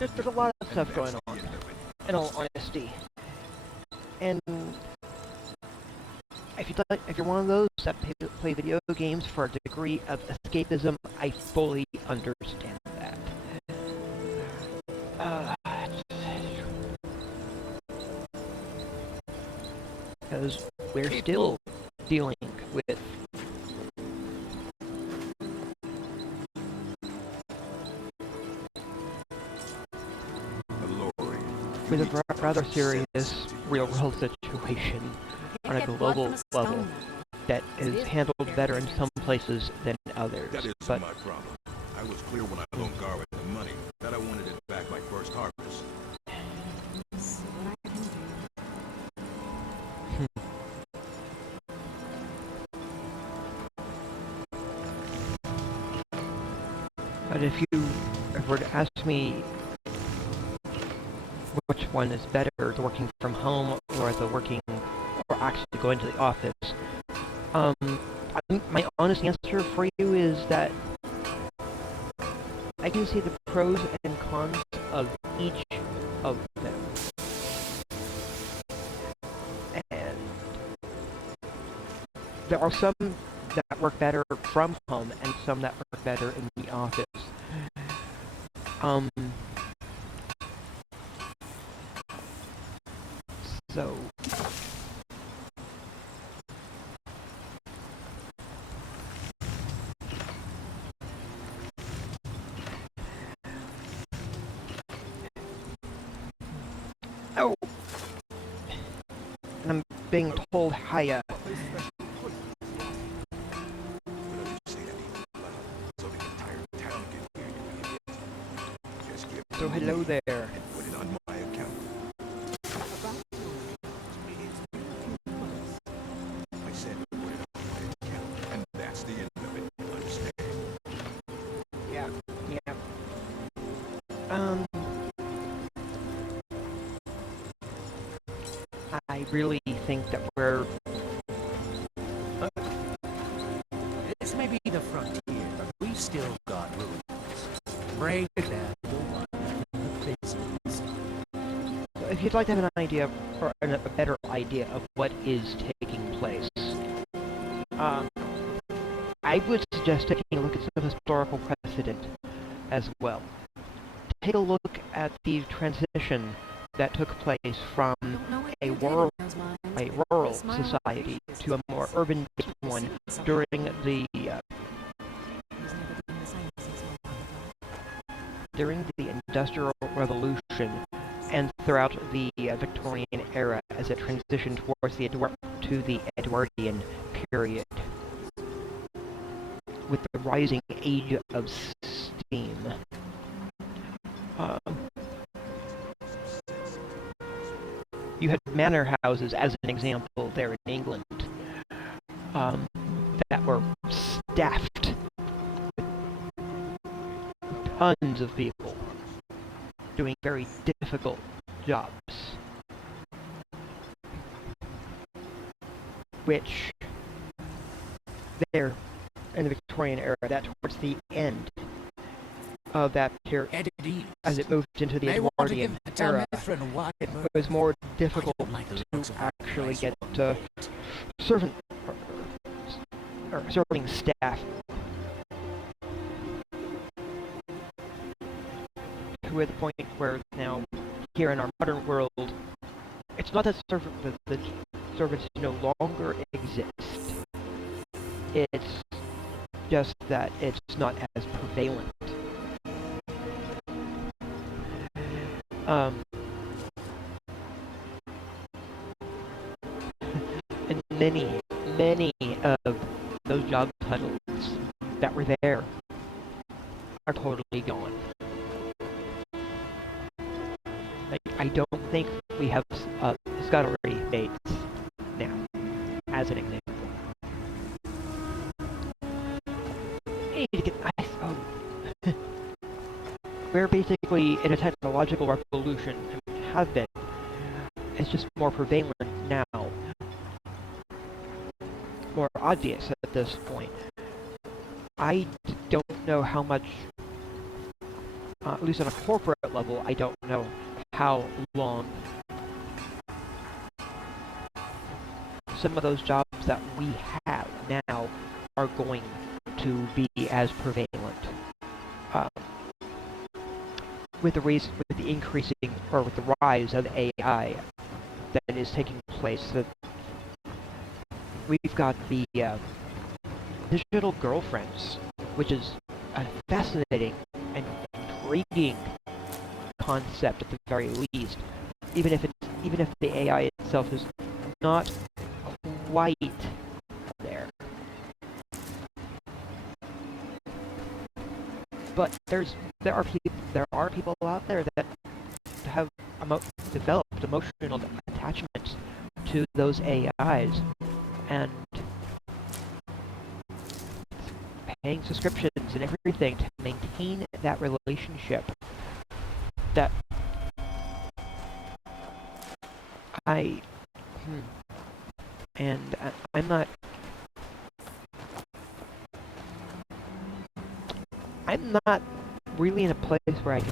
there's a lot of stuff going on, in all honesty. And if you're one of those that play video games for a degree of escapism, I fully understand that. Because we're still dealing with a rather serious real-world situation on a global level that is handled better in some places than others. That is but my problem. I was clear when I loaned Garwin the money that I wanted it back my first harvest. But if you were to ask me which one is better, the working from home or actually going to the office, I think my honest answer for you is that I can see the pros and cons of each of them. And there are some that work better from home and some that work better in the office. So oh, and I'm being told hiya. So hello there. Put it on my account. I said put it on my account, and that's the end of it. You understand? Yeah. I really think that we're... This may be the frontier, but we've still got rules. Break that. If you'd like to have an idea, or a better idea of what is taking place, I would suggest taking a look at some historical precedent as well. Take a look at the transition that took place from a rural society to a more urban-based one during the Industrial Revolution and throughout the Victorian era as it transitioned towards the Edwardian period, with the rising age of steam. You had manor houses, as an example, there in England, that were staffed with tons of people doing very difficult jobs, which there in the Victorian era, that towards the end of that period, as it moved into the Edwardian era, it was more difficult to actually get serving staff to the point where now, here in our modern world, it's not that the servants no longer exist. It's just that it's not as prevalent. And many of those job titles that were there are totally gone. I don't think we have scullery maids now, as an example. I need to get ice. Oh. We're basically in a technological revolution, and have been. It's just more prevalent now. More obvious at this point. I don't know how much at least on a corporate level, I don't know how long some of those jobs that we have now are going to be as prevalent. Uh, with the increasing, or with the rise of AI that is taking place, that we've got the digital girlfriends, which is a fascinating and intriguing concept at the very least. Even if the AI itself is not quite there, but there are people out there that have developed emotional attachments to those AIs and paying subscriptions and everything to maintain that relationship. That I'm not really in a place where I can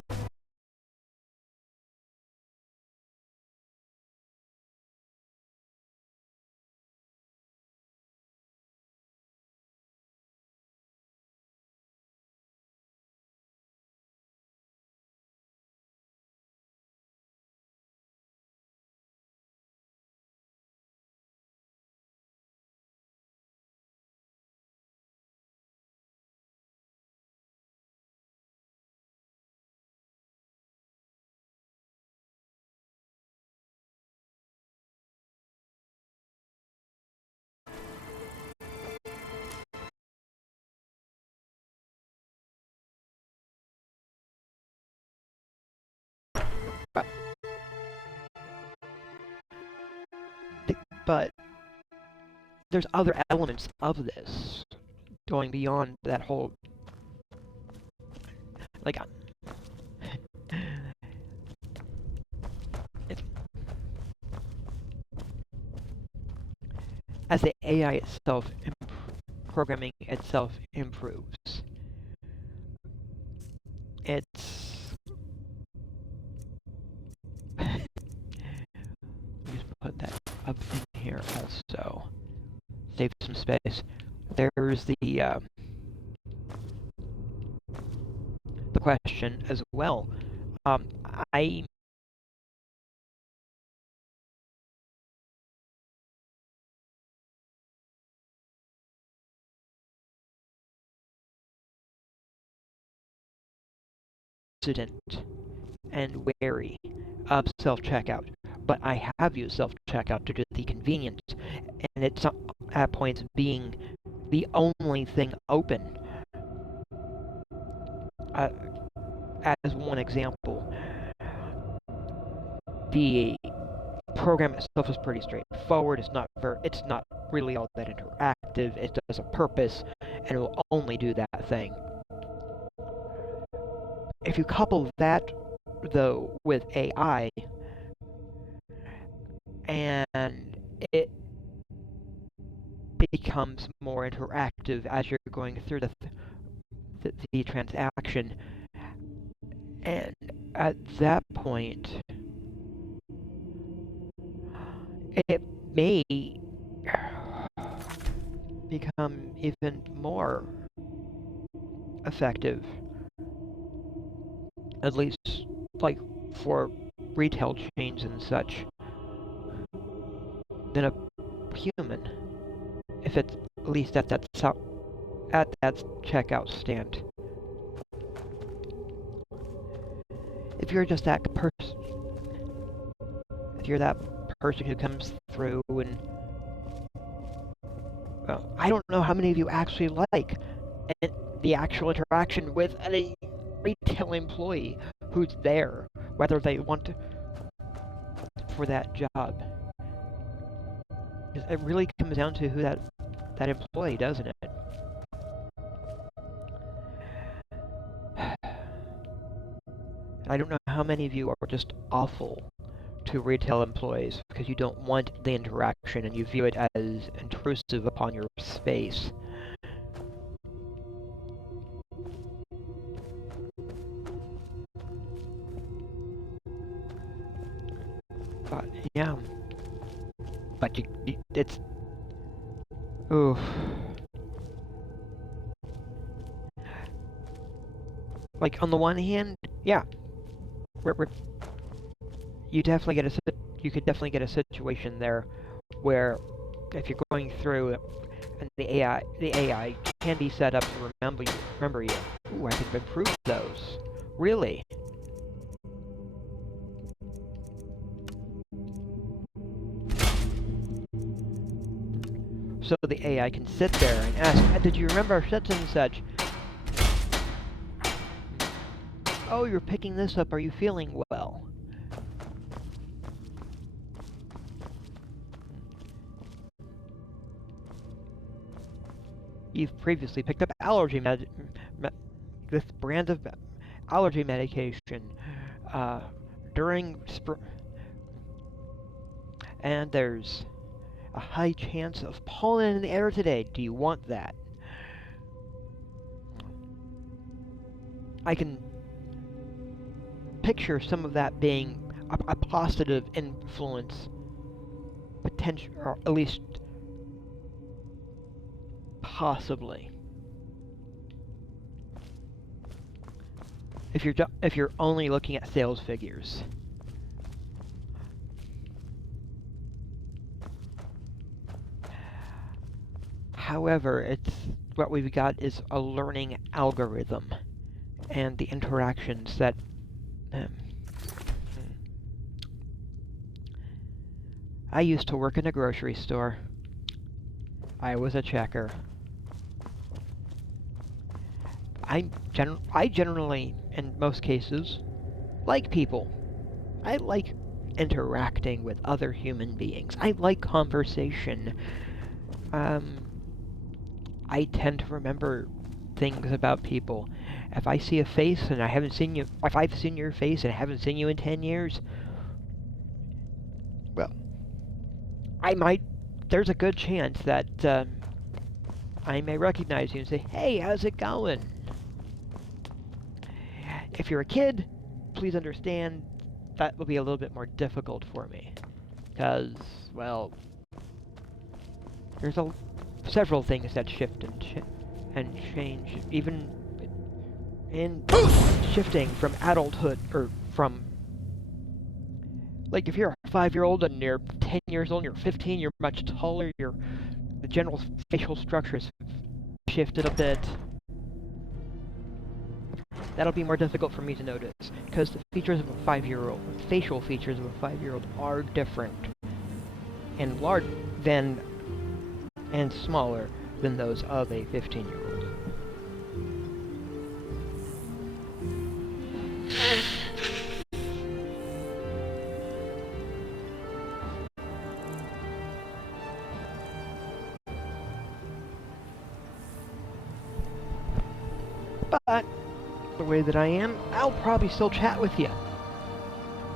but there's other elements of this going beyond that whole, like, it's, as the AI itself, programming itself improves, it's just put that up in here also. Save some space. There's the question as well. I hesitant and wary of self-checkout, but I have used self-checkout due to the convenience, and it's at points being the only thing open. As one example, the program itself is pretty straightforward. It's not really all that interactive. It does a purpose, and it will only do that thing. If you couple that, though, with AI, and it becomes more interactive as you're going through the transaction, and at that point, it may become even more effective, at least like for retail chains and such, than a human, if it's at least at that checkout stand. If you're just that person, if you're that person who comes through and, well, I don't know how many of you actually like the actual interaction with a retail employee who's there, whether they want to, for that job. It really comes down to who that employee, doesn't it? I don't know how many of you are just awful to retail employees because you don't want the interaction and you view it as intrusive upon your space. Yeah. But it's... Oof. Like, on the one hand, yeah. You definitely get you could definitely get a situation there where if you're going through and the AI can be set up to remember you. Ooh, I could have improved those. Really? So the AI can sit there and ask, did you remember such and such? Oh, you're picking this up. Are you feeling well? You've previously picked up allergy this brand of allergy medication during and there's a high chance of pollen in the air today. Do you want that? I can picture some of that being a positive influence, potential, or at least possibly. If you're only looking at sales figures. However, what we've got is a learning algorithm and the interactions that I used to work in a grocery store. I was a checker. I generally, in most cases, like people. I like interacting with other human beings. I like conversation. I tend to remember things about people. If I see a face and I haven't seen you, if I've seen your face and I haven't seen you in 10 years, well, there's a good chance that I may recognize you and say, hey, how's it going? If you're a kid, please understand that will be a little bit more difficult for me. Because, well, there's several things that shift and change, even in shifting from adulthood, or from, like, if you're a 5-year-old and you're 10 years old and you're 15, you're much taller, the general facial structures shifted a bit. That'll be more difficult for me to notice, because the features of a 5-year-old, facial features of a 5-year-old are different, and and smaller than those of a 15-year-old. But the way that I am, I'll probably still chat with you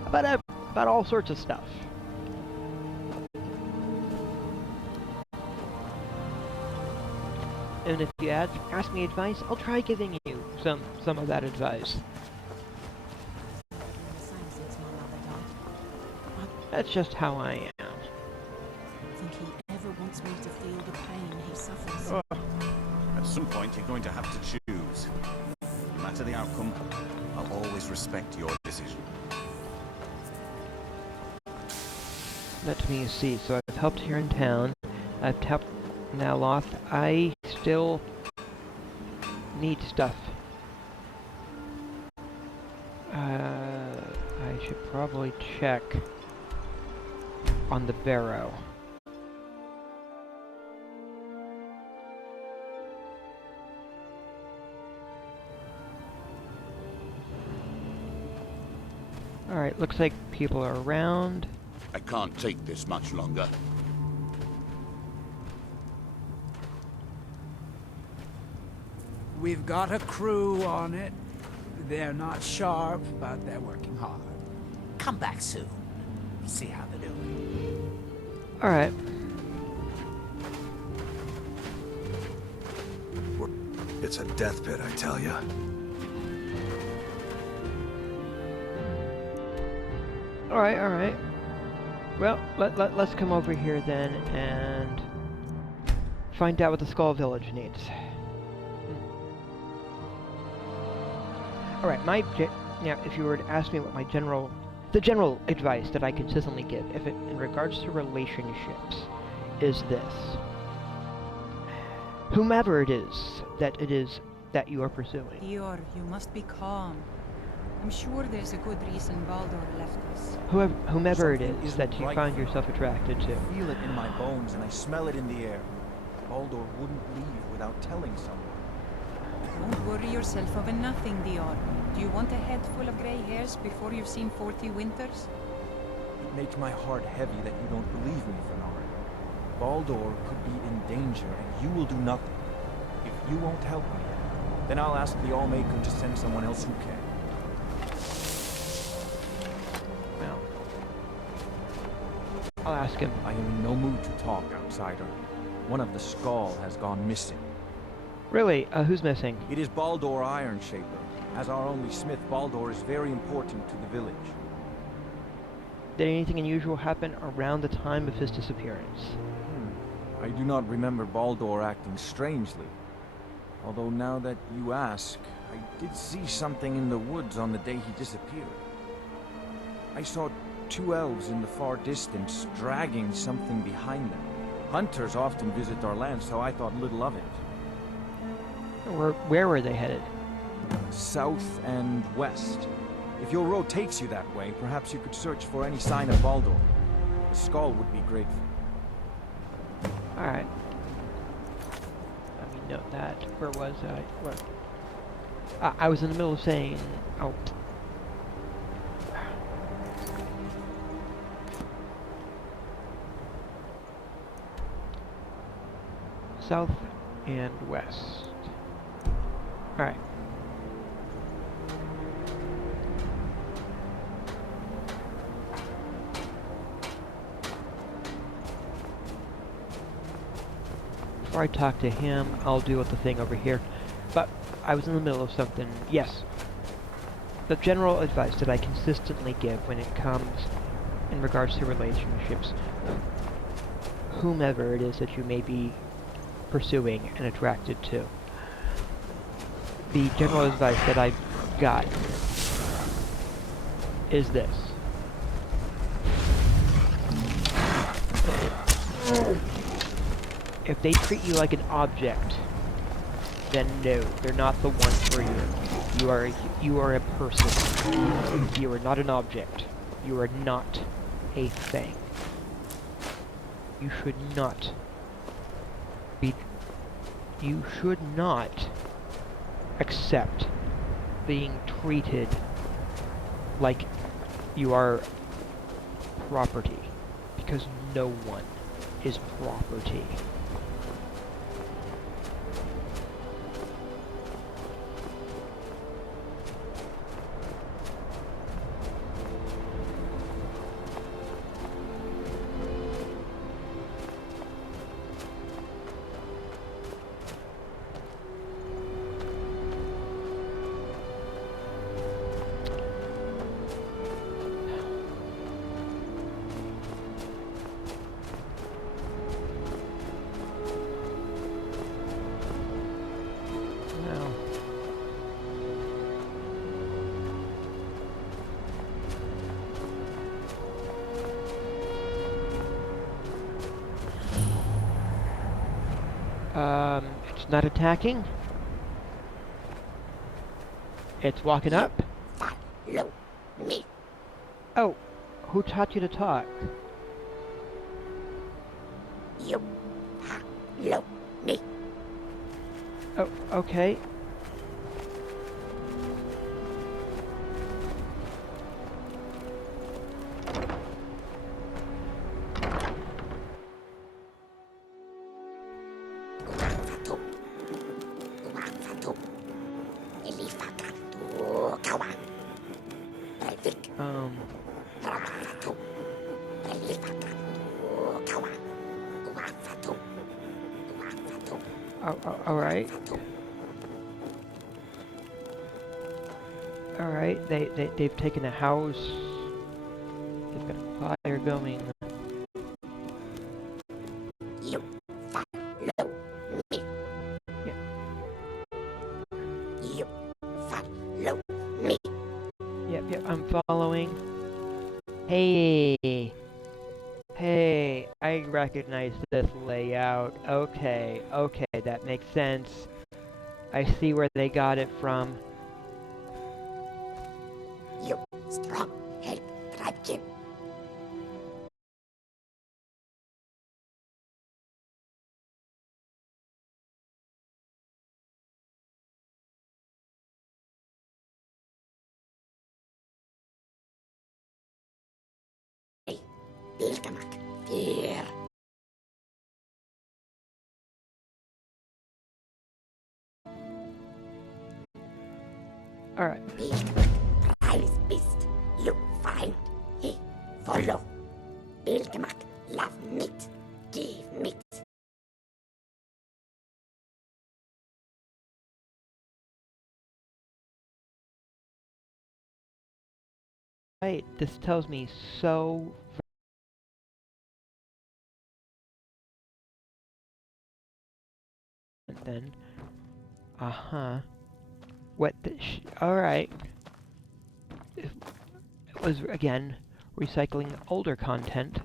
about all sorts of stuff. And if you ask me advice, I'll try giving you some of that advice. That's just how I am. Think he ever wants me to feel the pain he suffers? At some point, you're going to have to choose. No matter the outcome, I'll always respect your decision. Let me see. So I've helped here in town. I've helped Naloth. I still need stuff. I should probably check on the barrow. Alright, looks like people are around. I can't take this much longer. We've got a crew on it. They're not sharp, but they're working hard. Come back soon. See how they're doing. Alright. It's a death pit, I tell ya. Alright, alright. Well, let's come over here then and find out what the Skull Village needs. Alright, now, if you were to ask me what the general advice that I consistently give, in regards to relationships, is this. Whomever it is that you are pursuing. Eeyore, you must be calm. I'm sure there's a good reason Baldur left us. Whomever it Something is isn't that you right find for me. yourself attracted to. I feel it in my bones and I smell it in the air. Baldur wouldn't leave without telling someone. Don't worry yourself over nothing, Eeyore. Do you want a head full of grey hairs before you've seen 40 winters? It makes my heart heavy that you don't believe me, Fenari. Baldur could be in danger and you will do nothing. If you won't help me, then I'll ask the Allmaker to send someone else who can. Well, I'll ask him. I am in no mood to talk, outsider. One of the Skull has gone missing. Really, who's missing? It is Baldur Ironshaper. As our only smith, Baldur is very important to the village. Did anything unusual happen around the time of his disappearance? I do not remember Baldur acting strangely. Although now that you ask, I did see something in the woods on the day he disappeared. I saw two elves in the far distance dragging something behind them. Hunters often visit our land, so I thought little of it. Where were they headed? South and west. If your road takes you that way, perhaps you could search for any sign of Baldur. The Skull would be grateful. Alright. Let me note that. Where was I? Where? I was in the middle of saying... Oh. South and west. Alright. Before I talk to him, I'll do the thing over here. But I was in the middle of something. Yes. The general advice that I consistently give when it comes in regards to relationships, whomever it is that you may be pursuing and attracted to. The general advice that I've got is this. If they treat you like an object, then no, they're not the one for you. You are a person. You are not an object. You are not a thing. You should not accept being treated like you are property, because no one is property. It's not attacking. It's walking up. Follow me. Oh, who taught you to talk? You follow me. Oh, okay. Alright. Alright, they've taken a house. They've got a fire going. Hey. Hey, I recognize this layout. Okay, that makes sense. I see where they got it from. You strong help Trudkin. Hey, Bilgamak, fear. Alright. Bilgamak, prize beast. You find, he follow. Bilgamak, love meat. Give meat. Right, this tells me so then. Uh-huh. What the alright. It was, again, recycling older content.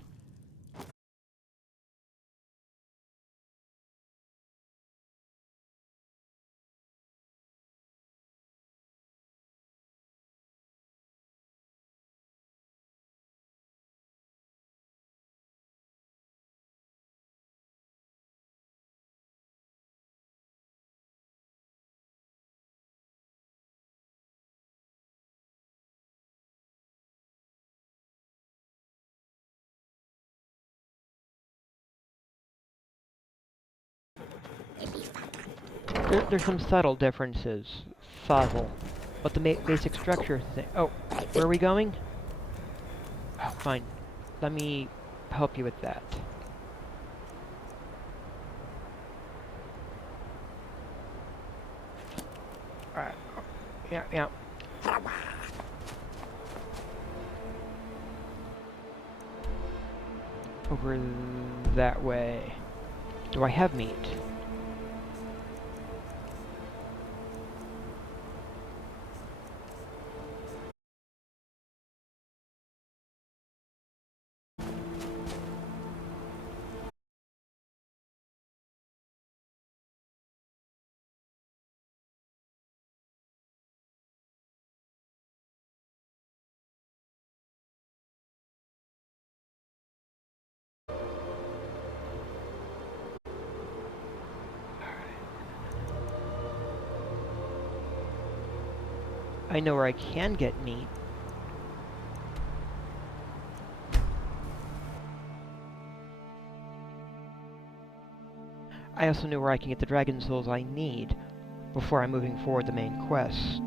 There's some subtle differences. Subtle. But the basic structure is the same. Oh, where are we going? Fine. Let me help you with that. Alright. Yeah. Over that way. Do I have meat? I know where I can get meat. I also know where I can get the dragon souls I need before I'm moving forward the main quest.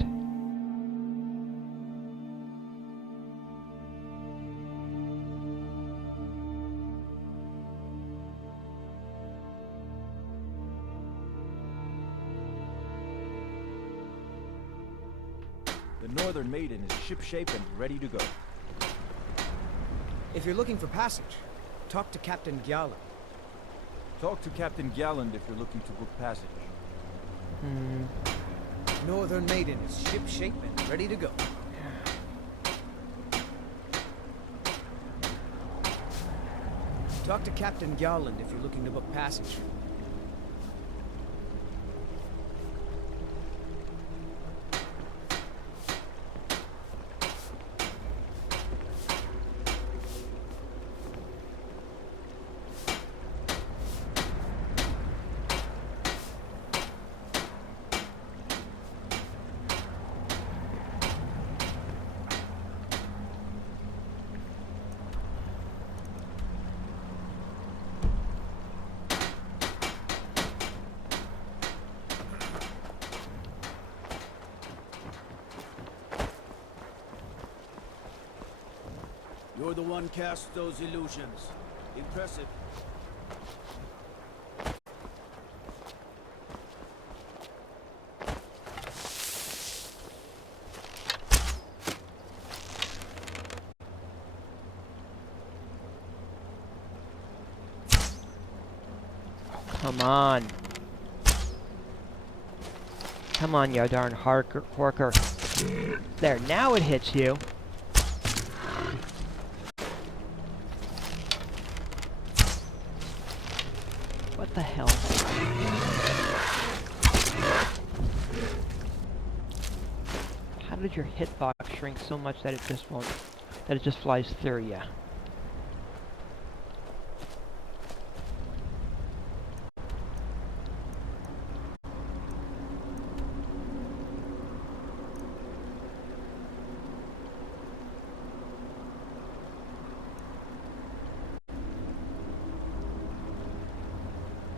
The Northern Maiden is shipshape and ready to go. If you're looking for passage, talk to Captain Gjalland. Talk to Captain Gjalland if you're looking to book passage. Northern Maiden is shipshape and ready to go. Talk to Captain Gjalland if you're looking to book passage. You're the one cast those illusions. Impressive. Come on. Come on, you darn horker. There, now it hits you. What the hell? How did your hitbox shrink so much that it just won't, that it just flies through you?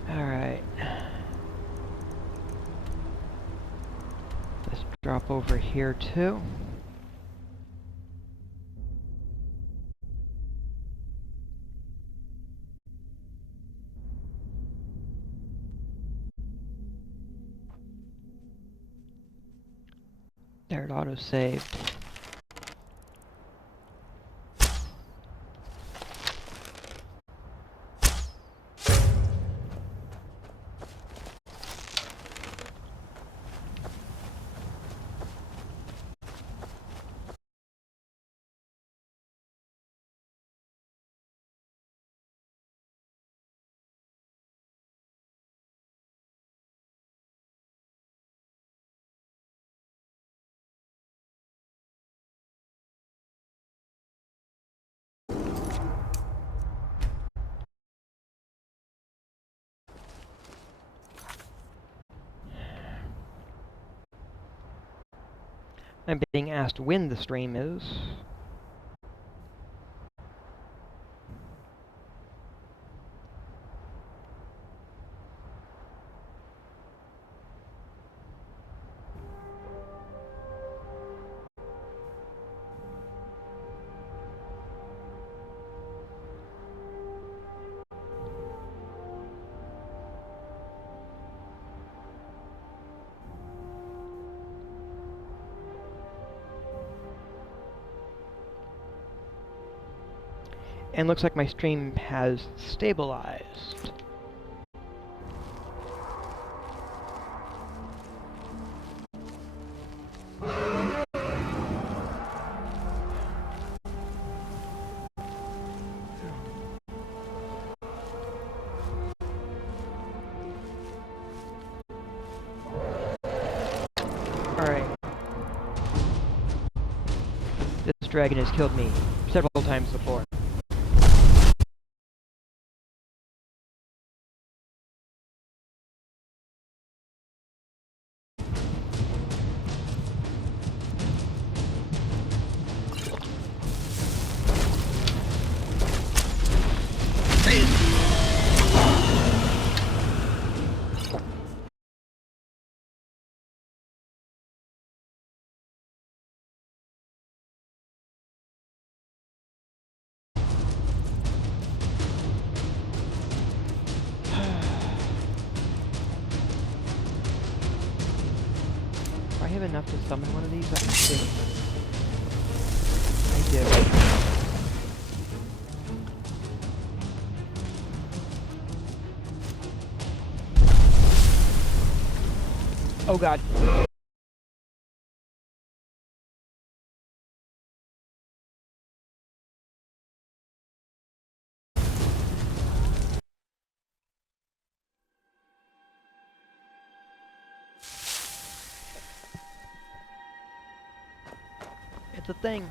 Alright. Let's drop over here too. There, it auto-saved. I'm being asked when the stream is. And looks like my stream has stabilized. Alright. This dragon has killed me several times before. Do I have enough to summon one of these? I do. Oh god. It's a thing.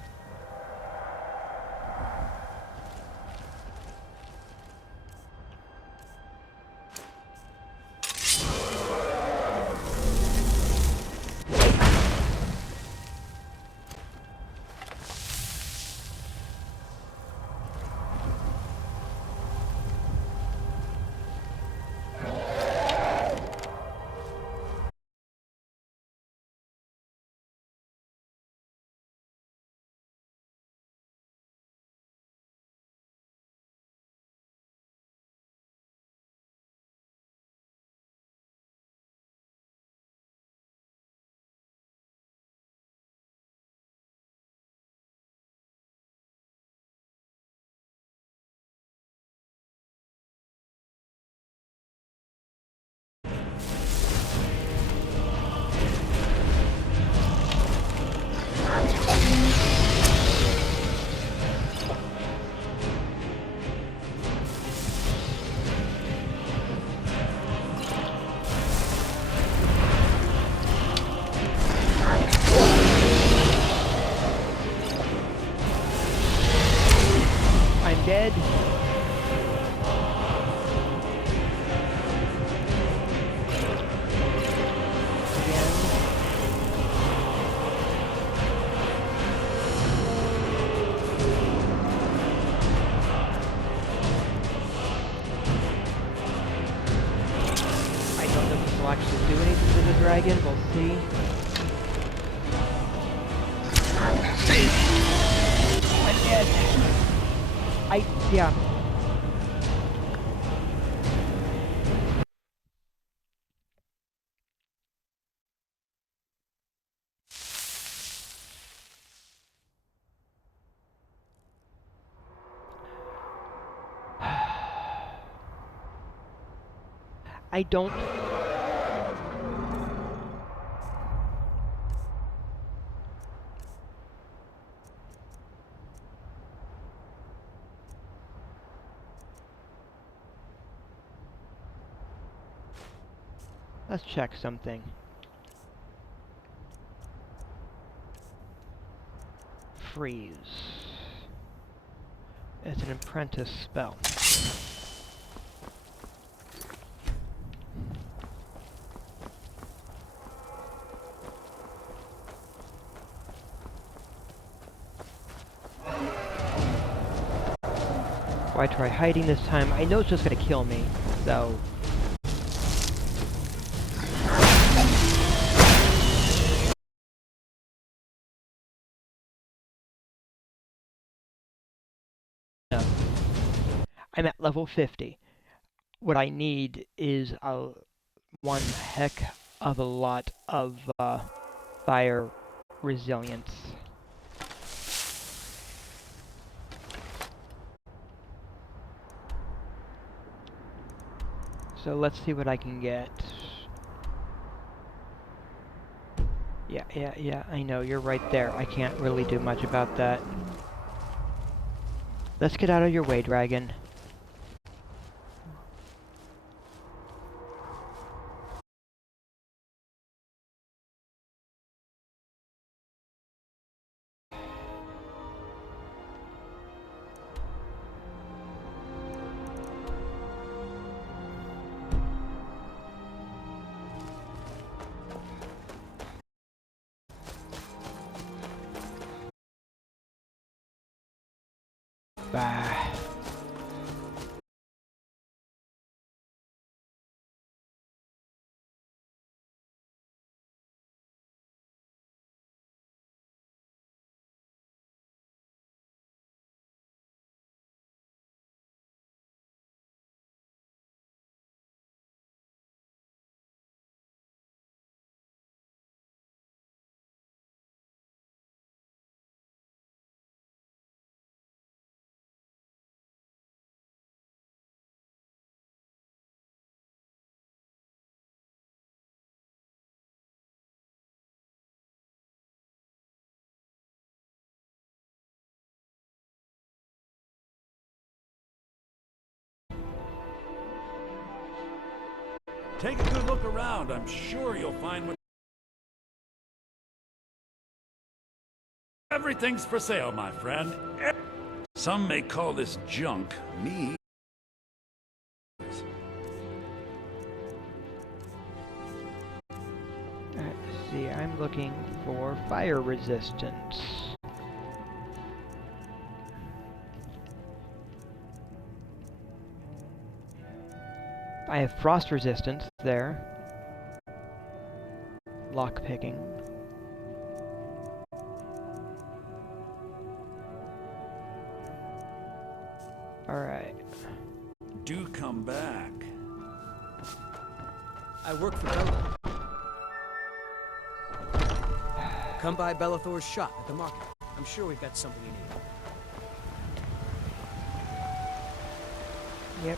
will actually do anything to the dragon. We'll see. I'm dead. Yeah. I don't... Let's check something. Freeze. It's an apprentice spell. Why try hiding this time? I know it's just gonna kill me, so... No. I'm at level 50. What I need is one heck of a lot of fire resilience. So let's see what I can get. Yeah, I know, you're right there. I can't really do much about that. Let's get out of your way, dragon. Bah. Take a good look around. I'm sure you'll find what... Everything's for sale, my friend. Some may call this junk. Me... Let's see, I'm looking for fire resistance. I have frost resistance there. Lock picking. Alright. Do come back. I work for Bellathor. Come by Bellathor's shop at the market. I'm sure we've got something you need.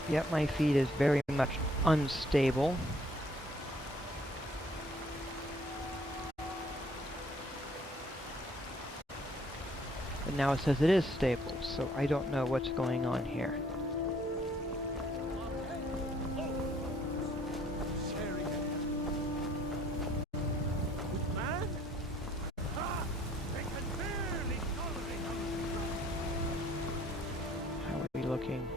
Yep, my feet is very much unstable. But now it says it is stable, so I don't know what's going on here. How are we looking?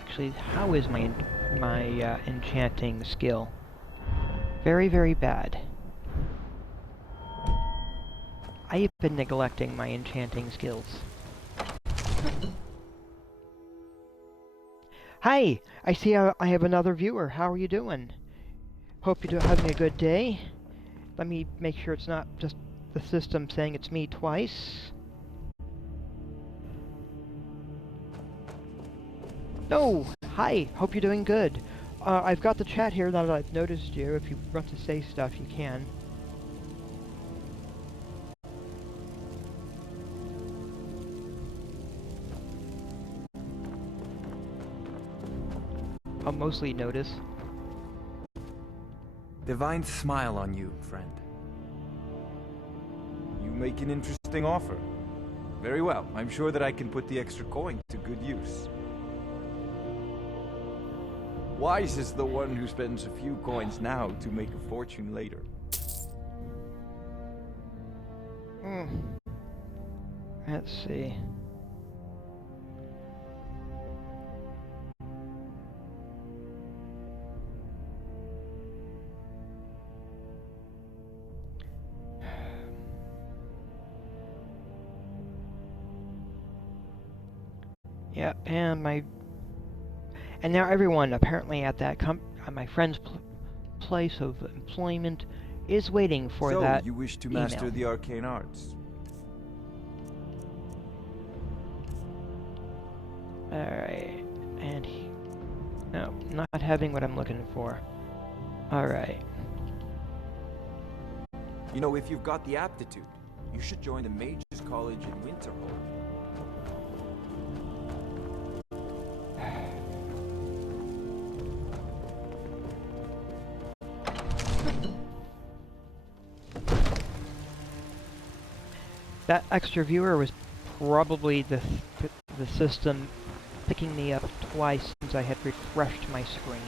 Actually, how is my enchanting skill? Very, very bad. I have been neglecting my enchanting skills. Hi! I see I have another viewer. How are you doing? Hope you're having a good day. Let me make sure it's not just the system saying it's me twice. No! Hi! Hope you're doing good. I've got the chat here now that I've noticed you. If you want to say stuff, you can. I'll mostly notice. Divine smile on you, friend. You make an interesting offer. Very well. I'm sure that I can put the extra coin to good use. Wise is the one who spends a few coins now to make a fortune later. Let's see. Yeah, and now everyone apparently at that my friend's place of employment is waiting for that. So you wish to master the arcane arts? Alright, and no, not having what I'm looking for. Alright. You know, if you've got the aptitude, you should join the Mages College in Winterhold. That extra viewer was probably the system picking me up twice since I had refreshed my screen.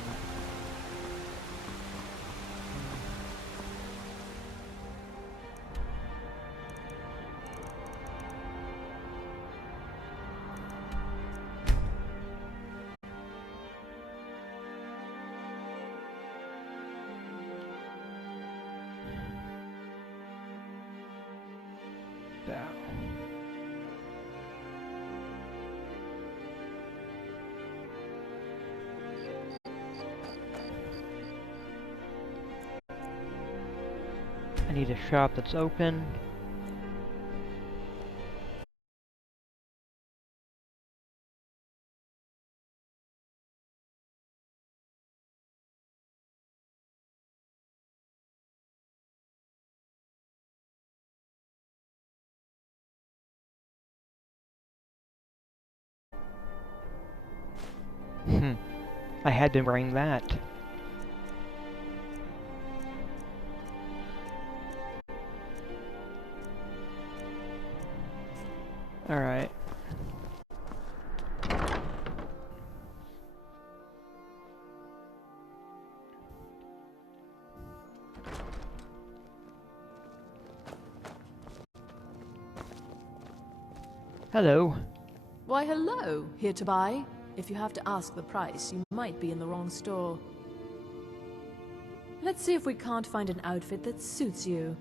I need a shop that's open. I had to bring that. Alright. Hello. Why, hello. Here to buy? If you have to ask the price, you might be in the wrong store. Let's see if we can't find an outfit that suits you.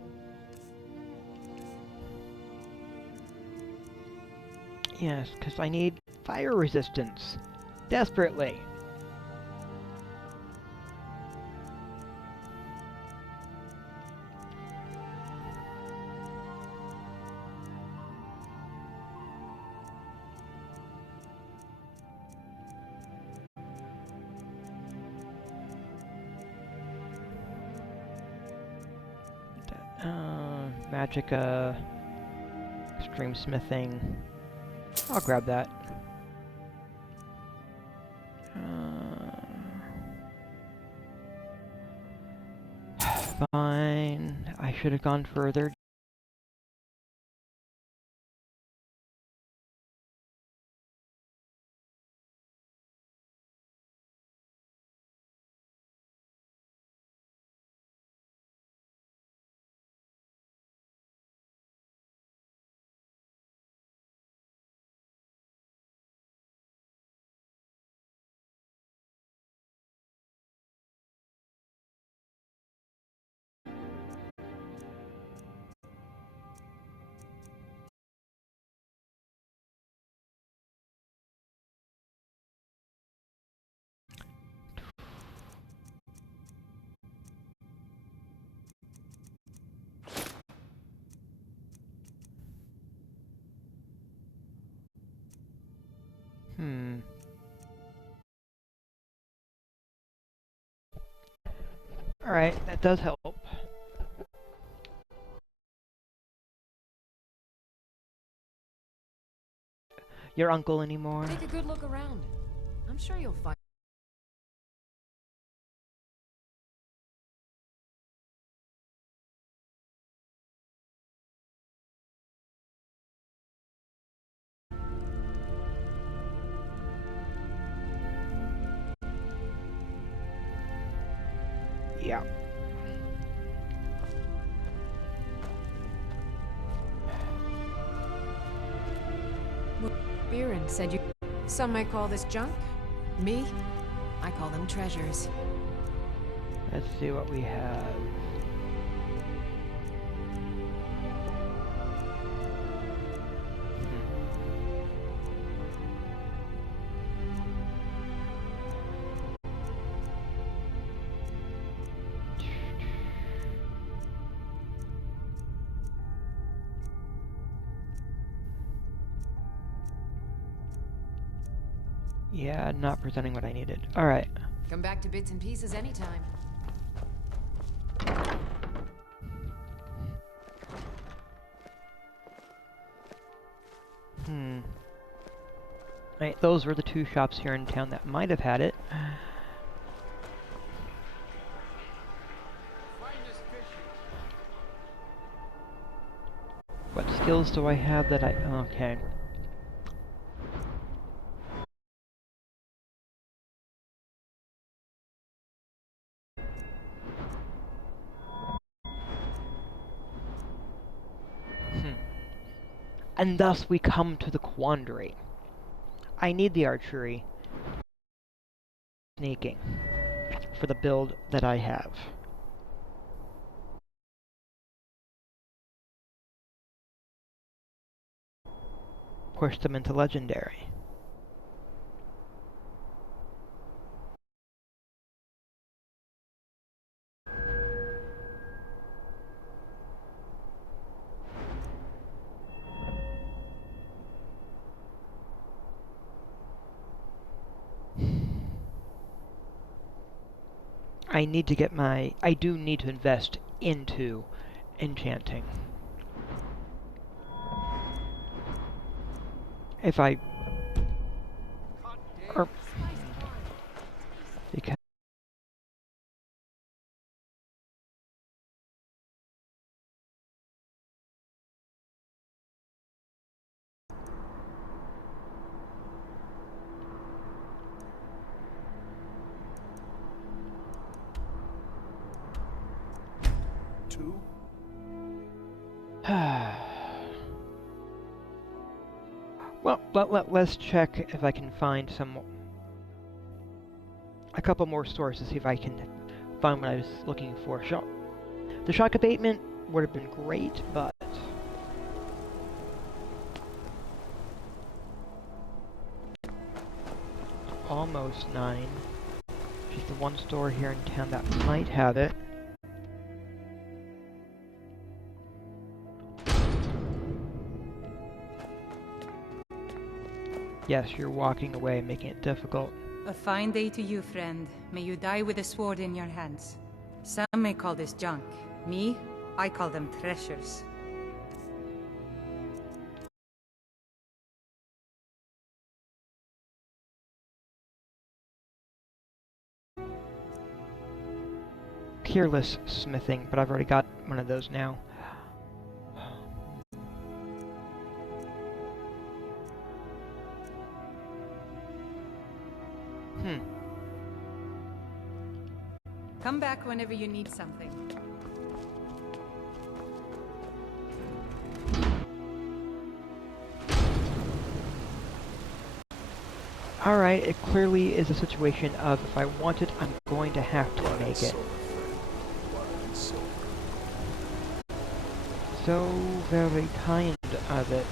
Yes, because I need fire resistance. Desperately. Magicka, extreme smithing. I'll grab that. Fine. I should have gone further. Alright, that does help. Your uncle anymore? Take a good look around. I'm sure you'll find. Yeah. Biren said you. Some may call this junk. Me, I call them treasures. Let's see what we have. Yeah, not presenting what I needed. Alright. Come back to bits and pieces anytime. Right, those were the two shops here in town that might have had it. What skills do I have that I... Okay. And thus we come to the quandary. I need the archery, sneaking, for the build that I have. Push them into legendary. I need to get my... I do need to invest into enchanting. If I... Because... Well, let's check if I can find a couple more stores to see if I can find what I was looking for. The shock abatement would have been great, but... Almost 9. Just the one store here in town that might have it. Yes, you're walking away, making it difficult. A fine day to you, friend. May you die with a sword in your hands. Some may call this junk. Me, I call them treasures. Peerless smithing, but I've already got one of those now. Come back whenever you need something. Alright, it clearly is a situation of if I want it, I'm going to have to make it. So very kind of it.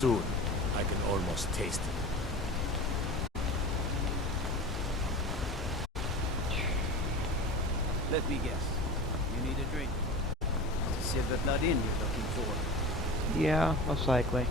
Soon, I can almost taste it. Let me guess. You need a drink. It's a Silver Blood Inn you're looking for. Yeah, most likely.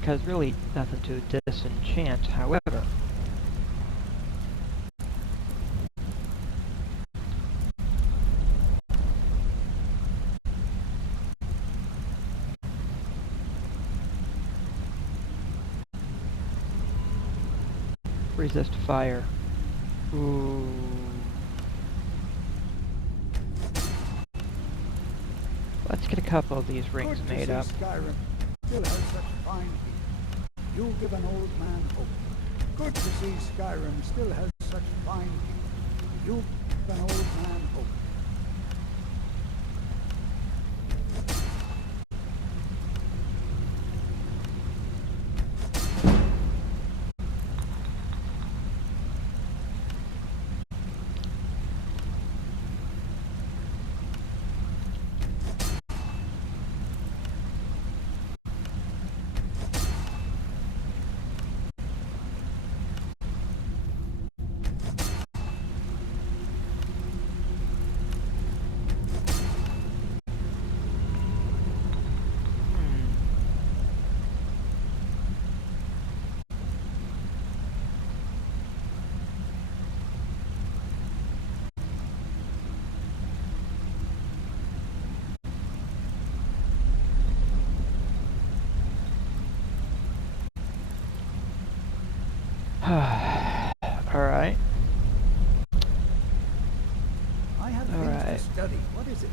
Because really nothing to disenchant, however. Resist fire. Ooh. Let's get a couple of these rings Good to made see up. Skyrim still has such fine people. You give an old man hope. Good to see Skyrim still has such fine people. You give an old man hope. Alright. I have things to study. What is it?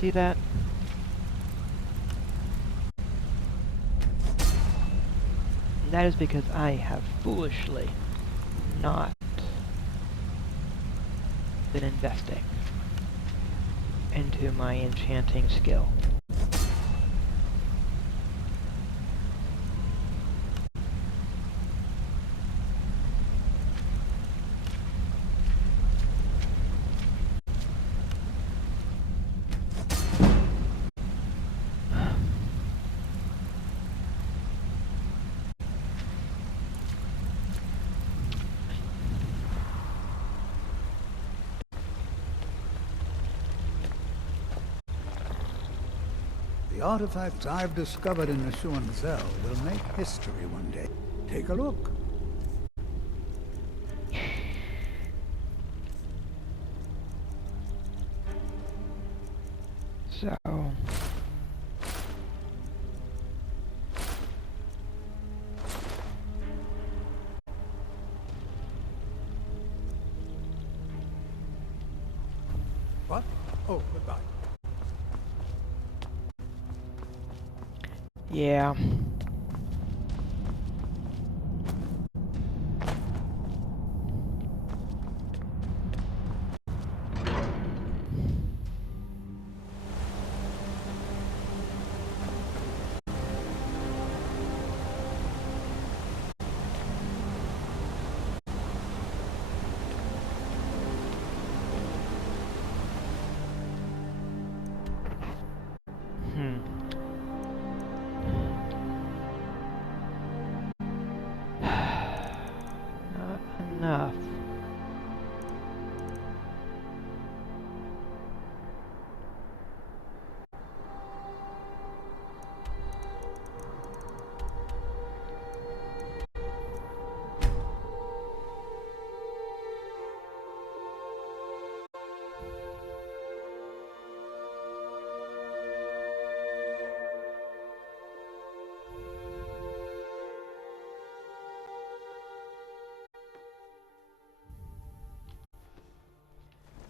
See that? That is because I have foolishly not been investing into my enchanting skill. The artifacts I've discovered in the Schuenzell will make history one day. Take a look. So... What? Oh, goodbye. Yeah.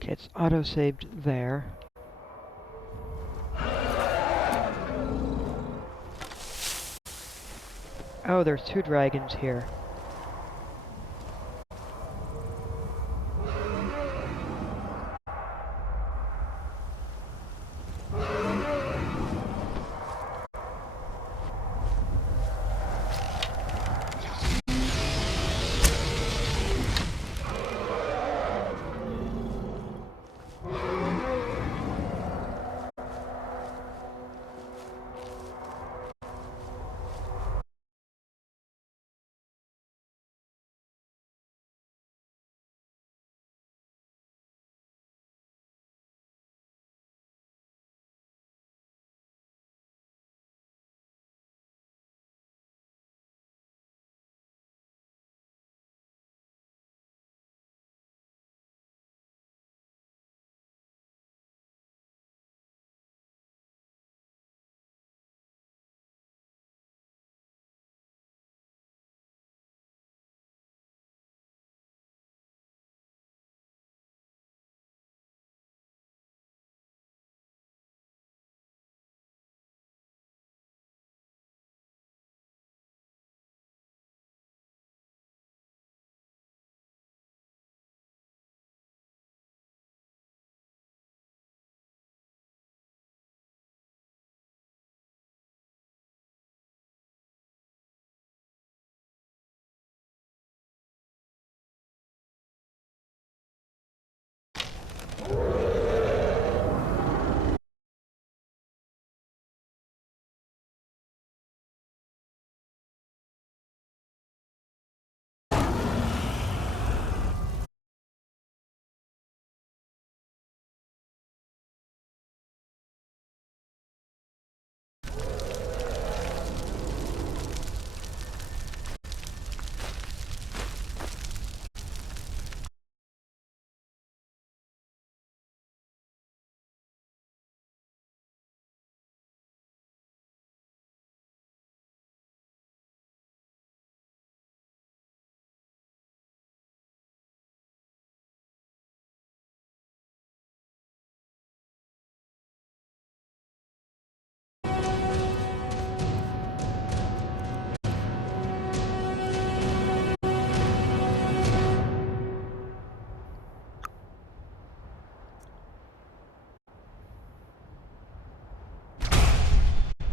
Okay, it's auto-saved there. Oh, there's 2 dragons here.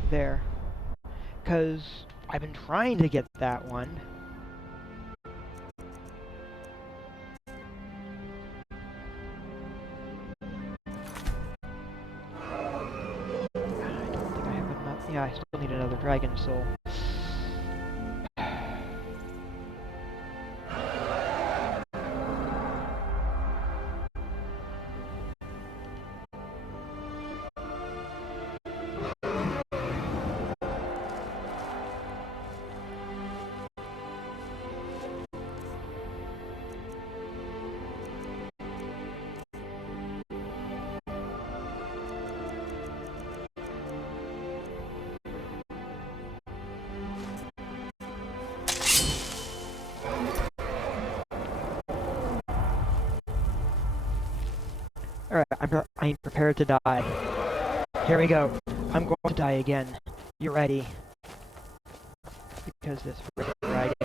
There. Because I've been trying to get that one. I don't think I have enough. Yeah, I still need another dragon soul. Alright, I'm prepared to die. Here we go. I'm going to die again. You ready? Because this freaking dragon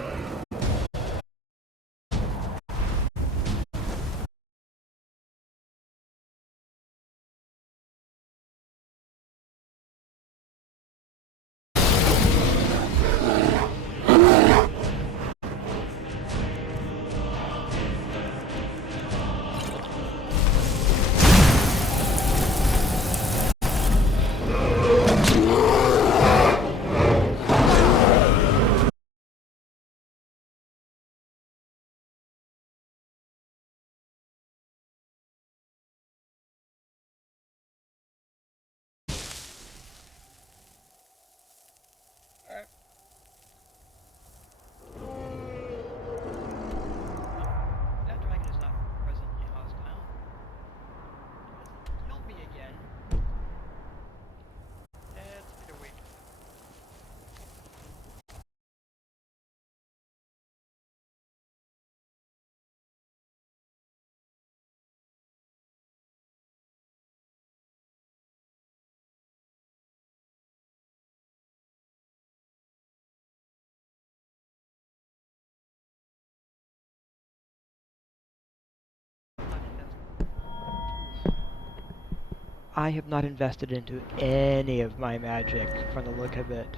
I have not invested into any of my magic from the look of it.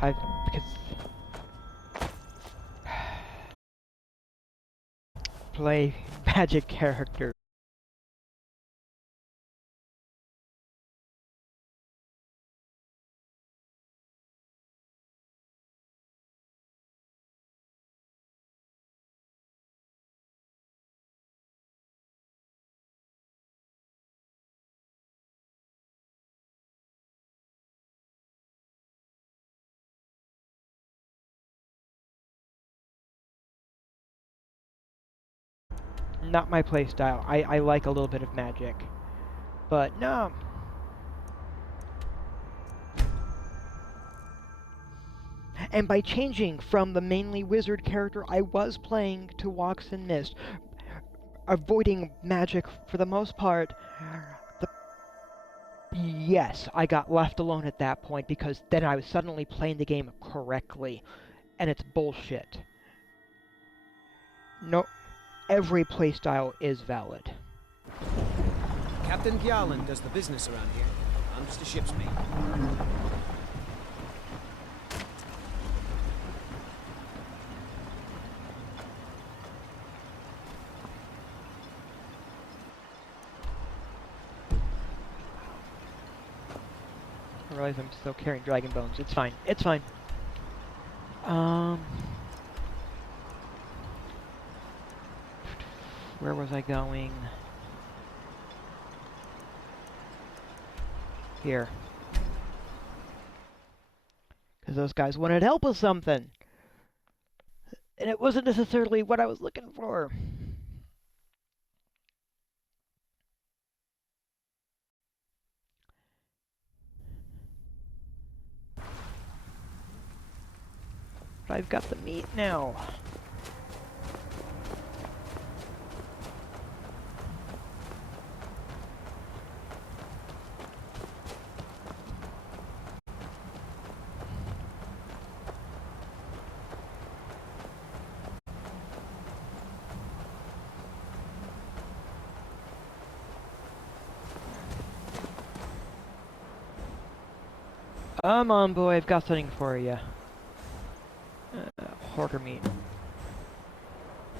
Because play magic character. Not my playstyle. I like a little bit of magic. But no. And by changing from the mainly wizard character I was playing to Walks in Mist, avoiding magic for the most part, yes, I got left alone at that point because then I was suddenly playing the game correctly. And it's bullshit. No, every playstyle is valid. Captain Gjallan does the business around here. I'm just a ship's mate. I realize I'm still carrying dragon bones. It's fine. It's fine. Where was I going? Here. Because those guys wanted help with something. And it wasn't necessarily what I was looking for. But I've got the meat now. Come on, boy, I've got something for you. Hoarder meat.